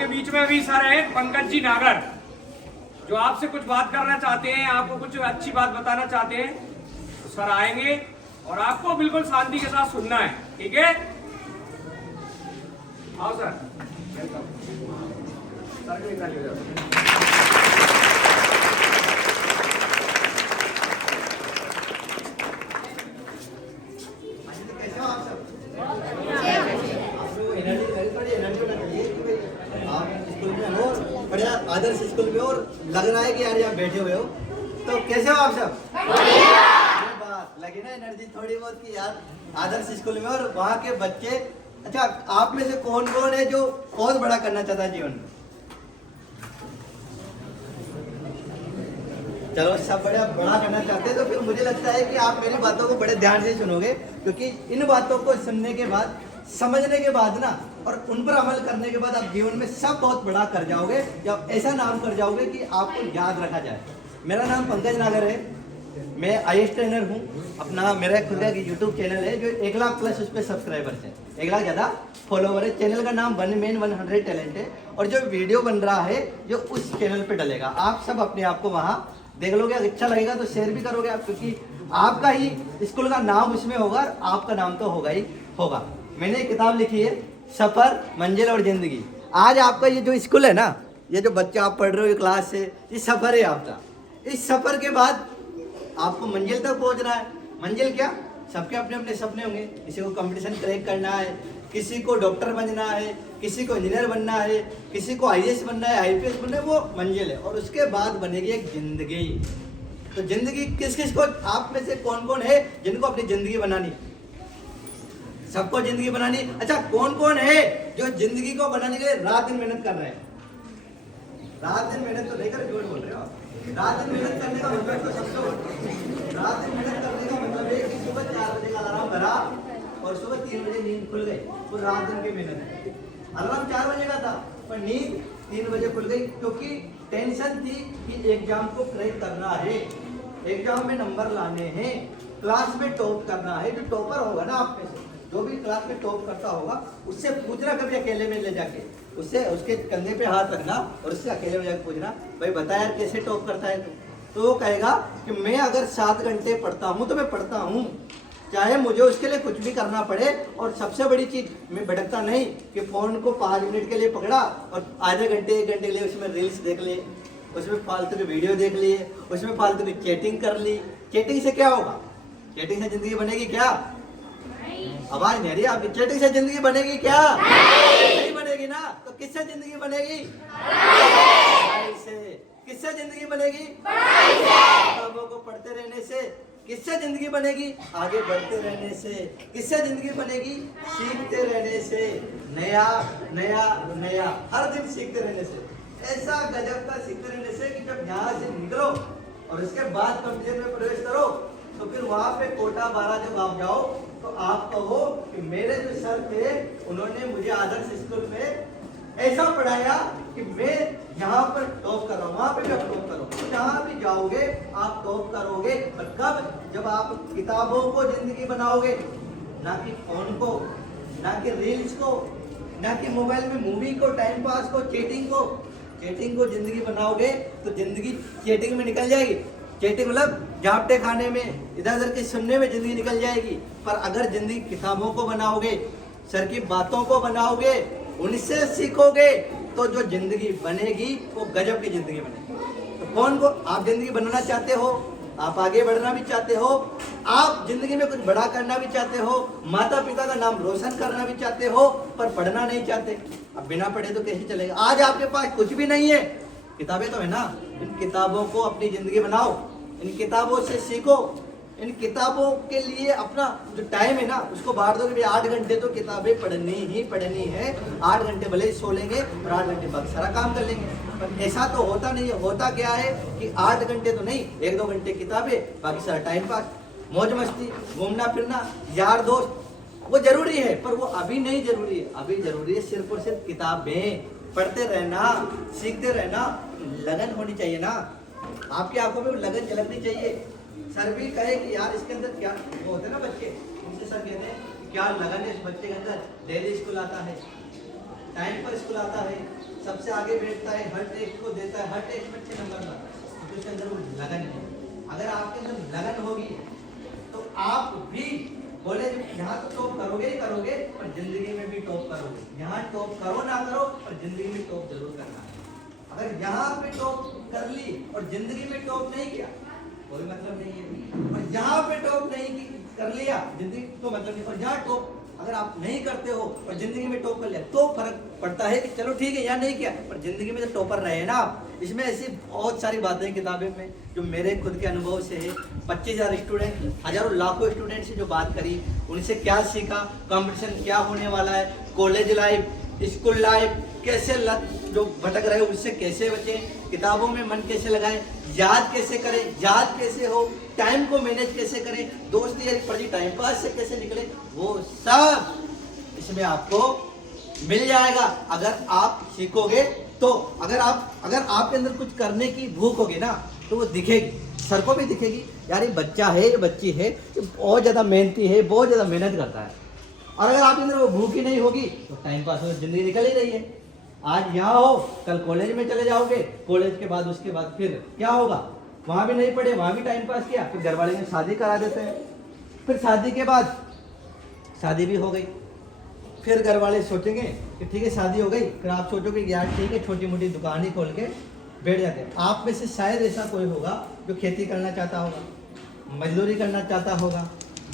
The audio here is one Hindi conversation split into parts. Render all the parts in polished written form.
आपके बीच में अभी सर है पंकज जी नागर, जो आपसे कुछ बात करना चाहते हैं, आपको कुछ अच्छी बात बताना चाहते हैं। तो सर आएंगे और आपको बिल्कुल शांति के साथ सुनना है, ठीक है? आओ सर, वेलकम। सर के निकालिए जाओ। बढ़िया आदर्श स्कूल में और लग रहा है कि यार यहाँ बैठे हुए हो, तो कैसे हो आप सब? बात लगी ना एनर्जी थोड़ी बहुत की यार आदर्श स्कूल में और वहाँ के बच्चे। अच्छा, आप में से कौन कौन है जो बहुत बड़ा करना चाहता है जीवन में? चलो, सब बड़ा बड़ा करना चाहते हैं तो फिर मुझे लगता है कि आप मेरी बातों को बड़े ध्यान से सुनोगे, क्योंकि इन बातों को सुनने के बाद, समझने के बाद ना, और उन पर अमल करने के बाद आप जीवन में सब बहुत बड़ा कर जाओगे, या ऐसा नाम कर जाओगे कि आपको याद रखा जाए। मेरा नाम पंकज नागर है, मैं आईएएस ट्रेनर हूँ। अपना मेरा खुद का यूट्यूब चैनल है जो 1 लाख प्लस उस पर सब्सक्राइबर्स हैं, 1 लाख ज़्यादा फॉलोवर है। चैनल का नाम 1man100 टैलेंट है, और जो वीडियो बन रहा है जो उस चैनल पे डलेगा, आप सब अपने आप को वहाँ देख लोगे। अच्छा लगेगा तो शेयर भी करोगे आप, क्योंकि आपका ही स्कूल का नाम उसमें होगा और आपका नाम तो होगा ही होगा। मैंने एक किताब लिखी है, सफ़र, मंजिल और ज़िंदगी। आज आपका ये जो स्कूल है ना, ये जो बच्चा आप पढ़ रहे हो, ये क्लास है, ये सफ़र है आपका। इस सफ़र के बाद आपको मंजिल तक पहुंचना है। मंजिल क्या? सबके अपने अपने सपने होंगे। किसी को कंपटीशन क्रैक करना है, किसी को डॉक्टर बनना है, किसी को इंजीनियर बनना है, किसी को आईएएस बनना है, आईपीएस बनना है, वो मंजिल है। और उसके बाद बनेगी एक जिंदगी। तो जिंदगी किस किस को, आप में से कौन कौन है जिनको अपनी जिंदगी बनानी? सबको जिंदगी बनानी। अच्छा, कौन कौन है जो जिंदगी को बनाने के लिए रात दिन मेहनत कर रहे हैं? रात दिन मेहनत तो नहीं कर, झूठ बोल रहे हो। रात दिन मेहनत करने का मतलब तो सबसे, रात दिन मेहनत करने का मतलब है कि सुबह 4 बजे का अलार्म भरा और सुबह 3 बजे नींद खुल गई, तो रात दिन की मेहनत है। अलार्म 4 बजे का था पर नींद 3 बजे खुल गई, क्योंकि टेंशन थी कि एग्जाम को क्रैक करना है, एग्जाम में नंबर लाने हैं, क्लास में टॉप करना है। जो टॉपर होगा ना आप में से, जो भी क्लास में टॉप करता होगा, उससे पूछना कभी अकेले में ले जाके, उससे उसके कंधे पे हाथ रखना और उससे अकेले में जाके पूछना, भाई बता यार कैसे टॉप करता है तू? तो वो कहेगा कि मैं अगर 7 घंटे पढ़ता हूँ तो मैं पढ़ता हूँ, चाहे मुझे उसके लिए कुछ भी करना पड़े। और सबसे बड़ी चीज़, मैं भटकता नहीं कि फ़ोन को 5 मिनट के लिए पकड़ा और आधे घंटे 1 घंटे के लिए उसमें रील्स देख लिए, उसमें फालतू की वीडियो देख लिए, उसमें फालतू की चैटिंग कर ली। चैटिंग से क्या होगा? चैटिंग से ज़िंदगी बनेगी क्या? आवाज नहीं आ रही आपकी। चैटिंग से जिंदगी बनेगी क्या? नहीं बनेगी ना। तो किससे जिंदगी बनेगी? पढ़ाई से। किससे जिंदगी बनेगी? किताबों को पढ़ते रहने से। किससे जिंदगी बनेगी? आगे बढ़ते रहने से। किससे जिंदगी बनेगी? सीखते रहने से। नया नया नया, हर दिन सीखते रहने से। ऐसा गजब का सीखते रहने से कि जब यहाँ से निकलो और उसके बाद कंप्यूटर में प्रवेश करो, तो फिर वहाँ पे कोटा 12 जब आप जाओ तो आप कहो कि मेरे जो सर थे उन्होंने मुझे आदर्श स्कूल में ऐसा पढ़ाया कि मैं यहाँ पर टॉप कर रहा हूँ, वहाँ पे भी आप टॉप करो। तो जहाँ भी जाओगे आप टॉप करोगे। पर कब? जब आप किताबों को जिंदगी बनाओगे, ना कि फोन को, ना कि रील्स को, ना कि मोबाइल में मूवी को, टाइम पास को, चैटिंग को। चैटिंग को जिंदगी बनाओगे तो जिंदगी चैटिंग में निकल जाएगी। चैटिंग मतलब जापटे खाने में, इधर उधर की सुनने में जिंदगी निकल जाएगी। पर अगर जिंदगी किताबों को बनाओगे, सर की बातों को बनाओगे, उनसे सीखोगे, तो जो जिंदगी बनेगी वो गजब की जिंदगी बनेगी। तो कौन को आप जिंदगी बनाना चाहते हो? आप आगे बढ़ना भी चाहते हो, आप जिंदगी में कुछ बड़ा करना भी चाहते हो, माता पिता का नाम रोशन करना भी चाहते हो, पर पढ़ना नहीं चाहते। अब बिना पढ़े तो कैसे चलेगा? आज आपके पास कुछ भी नहीं है, किताबें तो है ना। इन किताबों को अपनी जिंदगी बनाओ, इन किताबों से सीखो। इन किताबों के लिए अपना जो टाइम है ना उसको बांट दो कि 8 घंटे तो किताबें पढ़नी ही पढ़नी है। 8 घंटे भले ही सो लेंगे और 8 घंटे बाकी सारा काम कर लेंगे। पर ऐसा तो होता नहीं है। होता क्या है कि 8 घंटे तो नहीं, 1-2 घंटे किताबें, बाकी सारा टाइम पास, मौज मस्ती, घूमना फिरना, यार दोस्त, वो जरूरी है पर वो अभी नहीं जरूरी है। अभी जरूरी है सिर्फ और सिर्फ किताबें पढ़ते रहना, सीखते रहना। लगन होनी चाहिए ना, आपकी आंखों में लगन झलकनी चाहिए। सर भी कहे कि यार इसके अंदर क्या, वो होते हैं ना बच्चे, उनसे सर कहते हैं कि क्या लगन है इस बच्चे के अंदर। डेली स्कूल आता है, टाइम पर स्कूल आता है, सबसे आगे बैठता है, हर टेस्ट को देता है, हर टेस्ट में 6 नंबर लाता है, तो उसके अंदर वो लगन है। अगर आपके अंदर लगन होगी तो आप भी कॉलेज यहाँ तो टॉप करोगे ही करोगे, पर जिंदगी में भी टॉप करोगे। यहाँ टॉप करो ना करो, पर जिंदगी में टॉप जरूर करना है। अगर यहाँ पे टॉप कर ली और जिंदगी में टॉप नहीं किया, कोई मतलब नहीं है। और यहाँ पे टॉप नहीं कर लिया जिंदगी तो मतलब नहीं। और यहाँ टॉप अगर आप नहीं करते हो और जिंदगी में टॉप कर लिया तो फर्क पड़ता है कि चलो ठीक है यहाँ नहीं किया, पर जिंदगी में तो टॉपर रहे ना आप। इसमें ऐसी बहुत सारी बातें किताबें में जो मेरे खुद के अनुभव से है। 25,000 स्टूडेंट, हजारों लाखों स्टूडेंट से जो बात करी, उनसे क्या सीखा, कंपटीशन क्या होने वाला है, कॉलेज लाइफ, स्कूल लाइफ, कैसे लत जो भटक रहे हो उससे कैसे बचे, किताबों में मन कैसे लगाएं, याद कैसे करें, याद कैसे हो, टाइम को मैनेज कैसे करें, दोस्ती यारी फर्जी टाइम पास से कैसे निकले, वो सब इसमें आपको मिल जाएगा अगर आप सीखोगे तो। अगर आपके अंदर कुछ करने की भूख होगी ना तो वो दिखेगी, सर को भी दिखेगी, यार ये बच्चा है, ये बच्ची है, ये बहुत ज़्यादा मेहनती है, बहुत ज़्यादा मेहनत करता है। और अगर आपके अंदर वो भूख ही नहीं होगी तो टाइम पास हो, जिंदगी निकल ही रही है। आज यहाँ हो, कल कॉलेज में चले जाओगे, कॉलेज के बाद उसके बाद फिर क्या होगा, वहाँ भी नहीं पढ़े, वहाँ भी टाइम पास किया, फिर घर वाले ने शादी करा देते हैं, फिर शादी के बाद शादी भी हो गई, फिर घर वाले सोचेंगे कि ठीक है शादी हो गई, फिर आप सोचोगे यार ठीक है छोटी मोटी दुकान ही खोल के बैठ जाते हैं। आप में से शायद ऐसा कोई होगा जो खेती करना चाहता होगा, मजदूरी करना चाहता होगा,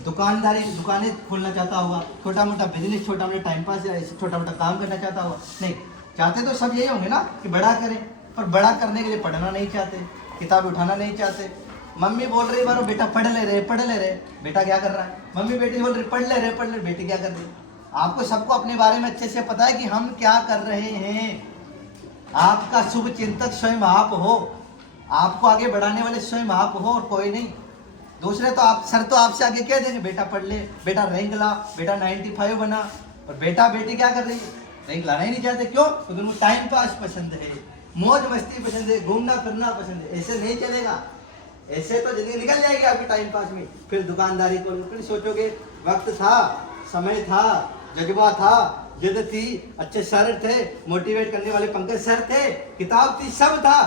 दुकानें खोलना चाहता होगा, छोटा मोटा बिजनेस, छोटा मोटा टाइम पास या छोटा मोटा काम करना चाहता होगा। नहीं, चाहते तो सब यही होंगे ना कि बड़ा करें, पर बड़ा करने के लिए पढ़ना नहीं चाहते, किताब उठाना नहीं चाहते। मम्मी बोल रही बारो बेटा पढ़ ले रहे, बेटा क्या कर रहा है, मम्मी बेटी बोल रही पढ़ ले रहे, बेटी क्या कर रही है। आपको सबको अपने बारे में अच्छे से पता है कि हम क्या कर रहे हैं। आपका शुभ चिंतक स्वयं आप हो, आपको आगे बढ़ाने वाले स्वयं आप हो और कोई नहीं। दूसरे तो आप सर तो आपसे आगे कह देंगे बेटा पढ़ ले, बेटा रैंक ला, बेटा 95 बना, और बेटा बेटी क्या कर रही है, रैंक लाना ही नहीं चाहते। क्यों? क्योंकि उनको टाइम पास पसंद है, मौज मस्ती पसंद है, घूमना फिरना पसंद है। ऐसे नहीं चलेगा, ऐसे तो जिंदगी निकल जाएगी आपकी टाइम पास में। फिर दुकानदारी को फिर सोचोगे वक्त था, समय था, जज्बा था, जिद थी, अच्छे सर थे, मोटिवेट करने वाले पंकज सर थे, किताब थी, सब था,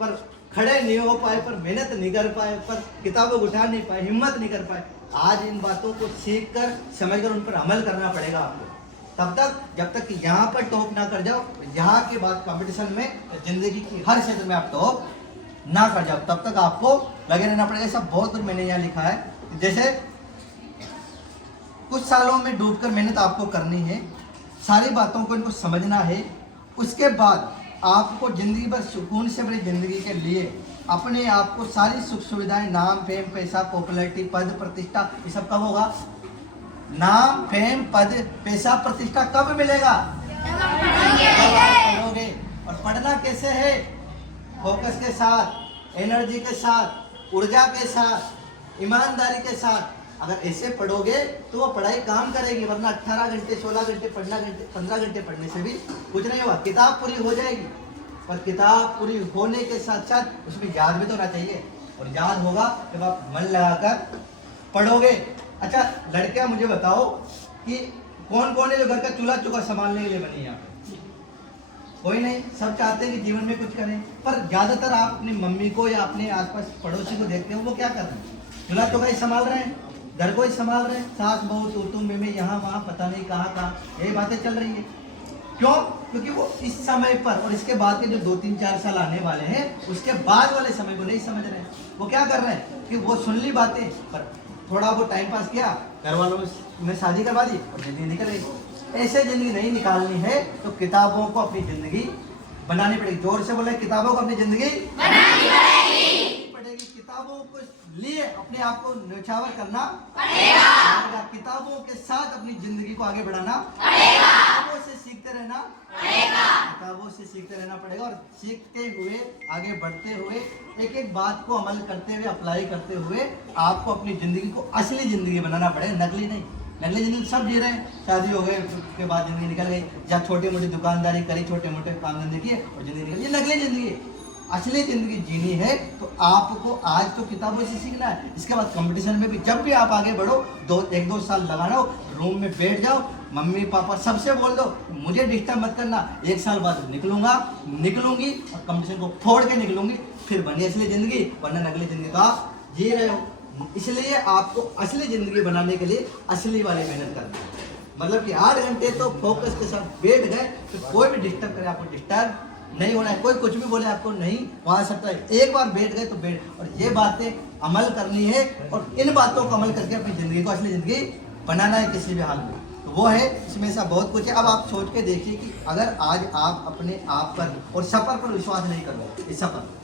पर खड़े नहीं हो पाए, पर मेहनत नहीं कर पाए, पर किताबों को उठा नहीं पाए, हिम्मत नहीं कर पाए। आज इन बातों को सीख कर समझ कर उन पर अमल करना पड़ेगा आपको। तब तक जब तक यहाँ पर टॉप ना कर जाओ, यहाँ के बाद कंपटीशन में जिंदगी की हर क्षेत्र में आप टॉप ना कर जाओ, तब तक आपको लगे रहना पड़ेगा। सब बहुत कुछ मैंने यहाँ लिखा है, जैसे कुछ सालों में डूबकर मेहनत आपको करनी है, सारी बातों को इनको समझना है। उसके बाद आपको जिंदगी भर सुकून से भरी जिंदगी के लिए अपने आप को सारी सुख सुविधाएं, नाम फेम पैसा पॉपुलैरिटी पद प्रतिष्ठा, ये सब कब होगा? नाम फेम पद पैसा प्रतिष्ठा कब मिलेगा? पढ़ोगे। और पढ़ना कैसे है? फोकस के साथ, एनर्जी के साथ, ऊर्जा के साथ, ईमानदारी के साथ। अगर ऐसे पढ़ोगे तो वो पढ़ाई काम करेगी, वरना 18 घंटे 16 घंटे पढ़ना, 15 घंटे पढ़ने से भी कुछ नहीं होगा। किताब पूरी हो जाएगी, पर किताब पूरी होने के साथ साथ उसमें याद भी तो होना चाहिए, और याद होगा जब आप मन लगाकर पढ़ोगे। अच्छा लड़कियां मुझे बताओ कि कौन कौन है जो घर का चूल्हा चौका संभालने के लिए बनी है यहाँ पे? कोई नहीं, सब चाहते हैं कि जीवन में कुछ करें, पर ज्यादातर आप अपनी मम्मी को या अपने आसपास पड़ोसी को देखते हो, वो क्या कर रहे हैं? चूल्हा चौका ही संभाल रहे हैं, घर को ही संभाल रहे हैं, सास बहू तू में यहाँ वहाँ पता नहीं कहाँ यही बातें चल रही है। क्यों? क्योंकि वो इस समय पर और इसके बाद के जो 2-3-4 साल आने वाले हैं, उसके बाद वाले समय को नहीं समझ रहे हैं। वो क्या कर रहे हैं कि वो सुन ली बातें, पर थोड़ा वो टाइम पास किया, घर वालों में शादी करवा दी और जिंदगी निकल गई। ऐसे जिंदगी नहीं निकालनी है तो किताबों को अपनी जिंदगी बनानी पड़ेगी। जोर से बोले, किताबों को अपनी जिंदगी बनानी पड़ेगी। किताबों को लिए अपने आप को न्यौछावर करना पड़ेगा। किताबों के साथ अपनी जिंदगी को आगे बढ़ाना पड़ेगा। किताबों से सीखते रहना पड़ेगा। किताबों से सीखते रहना पड़ेगा, और सीखते हुए आगे बढ़ते हुए एक एक बात को अमल करते हुए, अप्लाई करते हुए आपको अपनी जिंदगी को असली जिंदगी बनाना पड़ेगा, नकली नहीं। नकली जिंदगी सब जी रहे हैं, शादी हो गई उसके बाद जिंदगी निकल गई, या छोटी मोटी दुकानदारी करी, छोटे मोटे काम धंधे किए और जिंदगी निकल गई, ये नकली जिंदगी है। असली जिंदगी जीनी है तो आपको आज तो किताबों से सीखना है, इसके बाद कंपटीशन में भी जब भी आप आगे बढ़ो 1-2 साल लगाना, रूम में बैठ जाओ, मम्मी पापा सबसे बोल दो मुझे डिस्टर्ब मत करना, 1 साल बाद निकलूंगी और कंपटीशन को फोड़ के निकलूंगी, फिर बनी असली जिंदगी, वरना नकली जिंदगी तो आप जी रहे हो। इसलिए आपको असली जिंदगी बनाने के लिए असली वाली मेहनत करनी है। मतलब कि 8 घंटे तो फोकस के साथ बैठ गए, तो कोई भी डिस्टर्ब करे आपको डिस्टर्ब नहीं होना है, कोई कुछ भी बोले आपको नहीं वहाँ सकता है। एक बार बैठ गए तो बैठ, और ये बातें अमल करनी है और इन बातों को अमल करके अपनी ज़िंदगी को असली ज़िंदगी बनाना है किसी भी हाल में। तो वो है, इसमें से बहुत कुछ है। अब आप सोच के देखिए कि अगर आज आप अपने आप पर और सफ़र पर विश्वास नहीं करोगे, इस सफ़र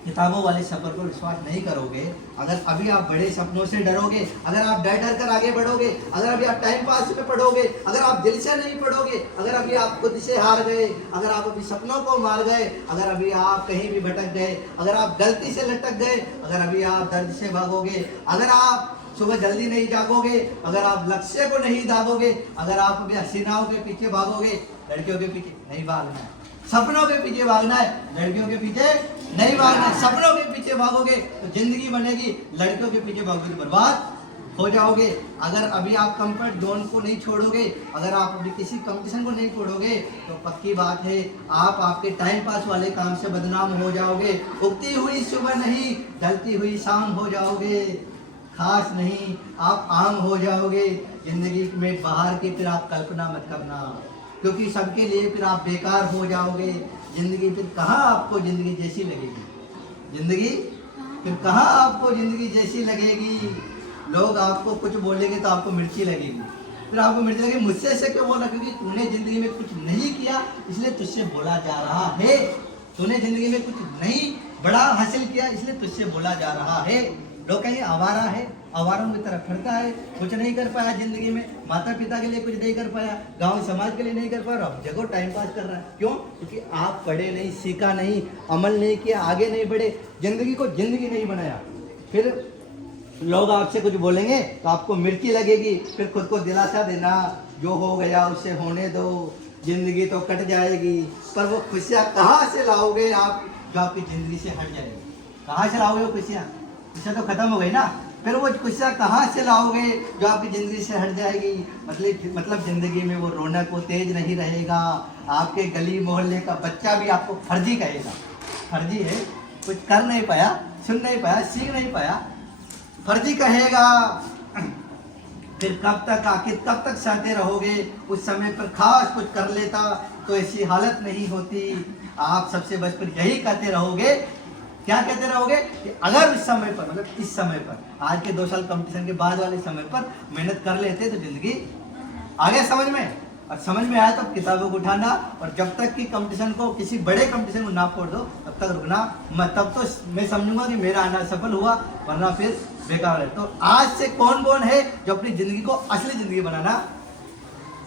किताबों वाले सफ़र पर विश्वास नहीं करोगे, अगर अभी आप बड़े सपनों से डरोगे, अगर आप डर कर आगे बढ़ोगे, अगर अभी आप टाइम पास में पढ़ोगे, अगर आप दिल से नहीं पढ़ोगे, अगर अभी आप खुद से हार गए, अगर आप अभी सपनों को मार गए, अगर अभी आप कहीं भी भटक गए, अगर आप गलती से लटक गए, अगर अभी आप दर्द से भागोगे, अगर आप सुबह जल्दी नहीं जागोगे, अगर आप लक्ष्य को नहीं दागोगे, अगर आप अभी हसीनाओं के पीछे भागोगे, लड़कियों के पीछे नहीं भागना है, सपनों के पीछे भागना है, लड़कियों के पीछे नहीं भागना है। सपनों के पीछे भागोगे तो जिंदगी बनेगी, लड़कियों के पीछे भागोगे तो बर्बाद हो जाओगे। अगर अभी आप कंफर्ट जोन को नहीं छोड़ोगे, अगर आप अभी किसी कंपटीशन को नहीं छोड़ोगे, तो पक्की बात है आप आपके टाइम पास वाले काम से बदनाम हो जाओगे। उगती हुई सुबह नहीं, ढलती हुई शाम हो जाओगे, खास नहीं आप आम हो जाओगे। जिंदगी में बाहर की फिर आप कल्पना मत करना, क्योंकि सबके लिए फिर आप बेकार हो जाओगे। जिंदगी फिर कहाँ आपको जिंदगी जैसी लगेगी, जिंदगी फिर कहाँ आपको जिंदगी जैसी लगेगी। लोग आपको कुछ बोलेंगे तो आपको मिर्ची लगेगी, फिर आपको मिर्ची लगेगी, मुझसे ऐसे क्यों बोला, क्योंकि तूने जिंदगी में कुछ नहीं किया इसलिए तुझसे बोला जा रहा है। तूने जिंदगी में कुछ नहीं बड़ा हासिल किया इसलिए तुझसे बोला जा रहा है। लोग कहेंगे आवारा है, आवारों की तरफ फिरता है, कुछ नहीं कर पाया जिंदगी में, माता पिता के लिए कुछ नहीं कर पाया, गांव समाज के लिए नहीं कर पाया, अब जगह टाइम पास कर रहा है। क्यों? क्योंकि आप पढ़े नहीं, सीखा नहीं, अमल नहीं किया, आगे नहीं बढ़े, जिंदगी को जिंदगी नहीं बनाया। फिर लोग आपसे कुछ बोलेंगे तो आपको मिर्ची लगेगी, फिर खुद को दिलासा देना जो हो गया उसे होने दो, जिंदगी तो कट जाएगी। पर वो खुशियाँ कहाँ से लाओगे आप जो आपकी जिंदगी से हट जाएगी? कहाँ से लाओगे वो खुशियाँ? खुशियाँ तो खत्म हो गई ना, फिर वो खुशियाँ कहाँ से लाओगे जो आपकी ज़िंदगी से हट जाएगी? मतलब ज़िंदगी में वो रौनक, वो तेज नहीं रहेगा। आपके गली मोहल्ले का बच्चा भी आपको फर्जी कहेगा, फर्जी है, कुछ कर नहीं पाया, सुन नहीं पाया, सीख नहीं पाया, फर्जी कहेगा। फिर कब तक आखिर कब तक सहते रहोगे? उस समय पर खास कुछ कर लेता तो ऐसी हालत नहीं होती। आप सबसे बच पर यही कहते रहोगे, क्या कहते रहोगे कि अगर इस समय पर, मतलब इस समय पर, आज के 2 साल कंपटीशन के बाद वाले समय पर मेहनत कर लेते तो जिंदगी आगे समझ में, और समझ में आया तब किताबों को उठाना, और जब तक कि कंपटीशन को, किसी बड़े कंपटीशन को ना फोड़ दो तब तक रुकना मत। तब तो मैं समझूंगा कि मेरा आना सफल हुआ, वरना फिर बेकार है। तो आज से कौन है जो अपनी जिंदगी को असली जिंदगी बनाना,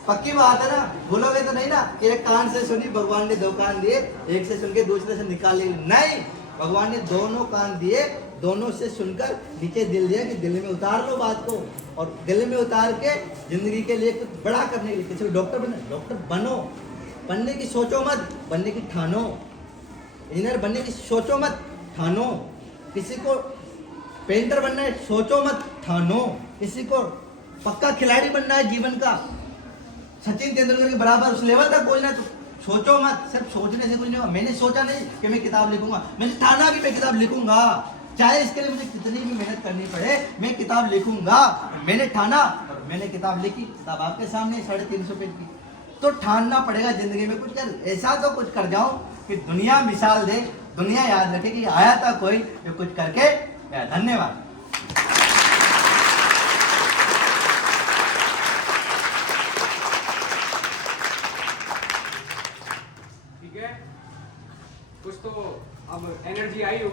पक्की बात है ना, भूलोगे तो नहीं ना। एक कान से सुनी भगवान ने 2 कान दिए, एक से सुन के दूसरे से निकाल लिए, नहीं, भगवान ने दोनों कान दिए, दोनों से सुनकर नीचे दिल दिया कि दिल में उतार लो बात को, और दिल में उतार के जिंदगी के लिए कुछ बड़ा करने के लिए, किसी डॉक्टर बनो, डॉक्टर बनो, बनने की सोचो मत, बनने की ठानो, इंजीनियर बनने की सोचो मत, ठानो। किसी को पेंटर बनना है सोचो मत, ठानो। किसी को पक्का खिलाड़ी बनना है जीवन का, सचिन तेंदुलकर के बराबर उस लेवल तक पहुंचना है, तो सोचो मत। सिर्फ सोचने से कुछ नहीं होगा। मैंने सोचा नहीं कि मैं किताब लिखूंगा, मैंने ठाना कि मैं किताब लिखूंगा, चाहे इसके लिए मुझे कितनी भी मेहनत करनी पड़े, मैं किताब लिखूंगा। मैंने ठाना और मैंने किताब लिखी, किताब आपके सामने 350 पेज की। तो ठानना पड़ेगा जिंदगी में कुछ कर, ऐसा तो कुछ कर जाओ कि दुनिया मिसाल दे, दुनिया याद रखे कि आया था कोई जो कुछ करके गया। धन्यवाद। ठीक है, कुछ तो अब एनर्जी आई होगी।